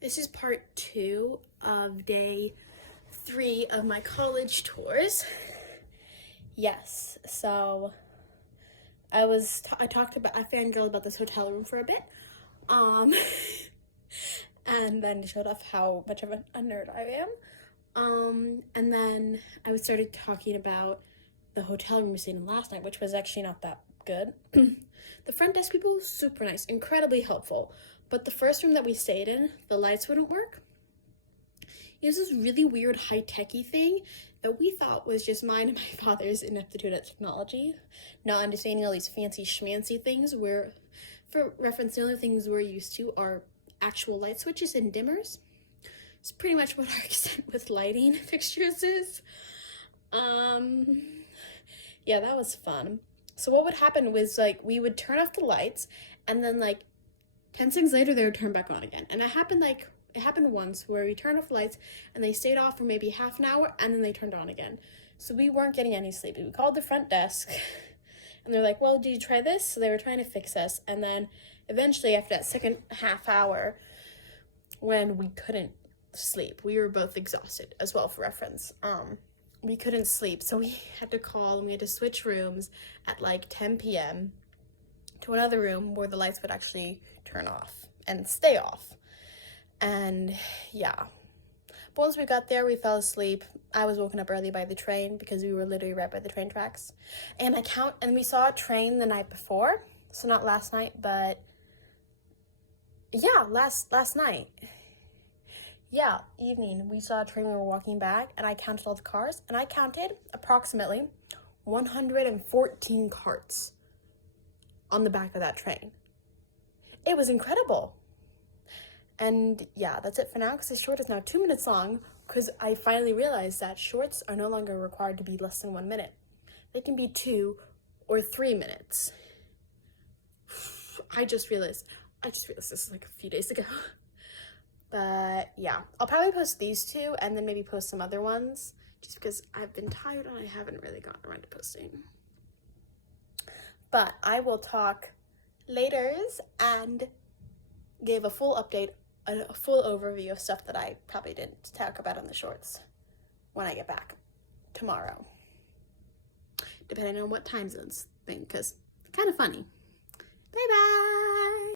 This is part 2 of day 3 of my college tours. Yes, so I fangirled about this hotel room for a bit, and then showed off how much of a nerd I am. And then I started talking about the hotel room we stayed in last night, which was actually not that good. The front desk people were super nice, incredibly helpful, but the first room that we stayed in, the lights wouldn't work. It was this really weird high-techy thing that we thought was just mine and my father's ineptitude at technology, not understanding all these fancy schmancy things where, for reference, the only things we're used to are actual light switches and dimmers. It's pretty much what our extent with lighting fixtures is. Yeah, that was fun. So what would happen was, like, we would turn off the lights, and then, like, 10 seconds later, they would turn back on again. And it happened once where we turned off the lights, and they stayed off for maybe half an hour, and then they turned on again. So we weren't getting any sleep. We called the front desk, and they're like, well, did you try this? So they were trying to fix us. And then eventually, after that second half hour, when we couldn't sleep, we were both exhausted as well, for reference. We couldn't sleep, so we had to call, and we had to switch rooms at like 10 p.m. to another room where the lights would actually turn off and stay off. And yeah, but once we got there, we fell asleep. I was woken up early by the train because we were literally right by the train tracks. And we saw a train the night before, so not last night, but yeah, last night. Yeah, evening, we saw a train when we were walking back, and I counted all the cars, and I counted approximately 114 carts on the back of that train. It was incredible. And yeah, that's it for now, because this short is now 2 minutes long, because I finally realized that shorts are no longer required to be less than 1 minute. They can be 2 or 3 minutes. I just realized this is like a few days ago. But yeah, I'll probably post these 2 and then maybe post some other ones, just because I've been tired and I haven't really gotten around to posting. But I will talk laters and give a full update, a full overview of stuff that I probably didn't talk about in the shorts when I get back tomorrow, depending on what time zones thing, because it's kind of funny. Bye bye.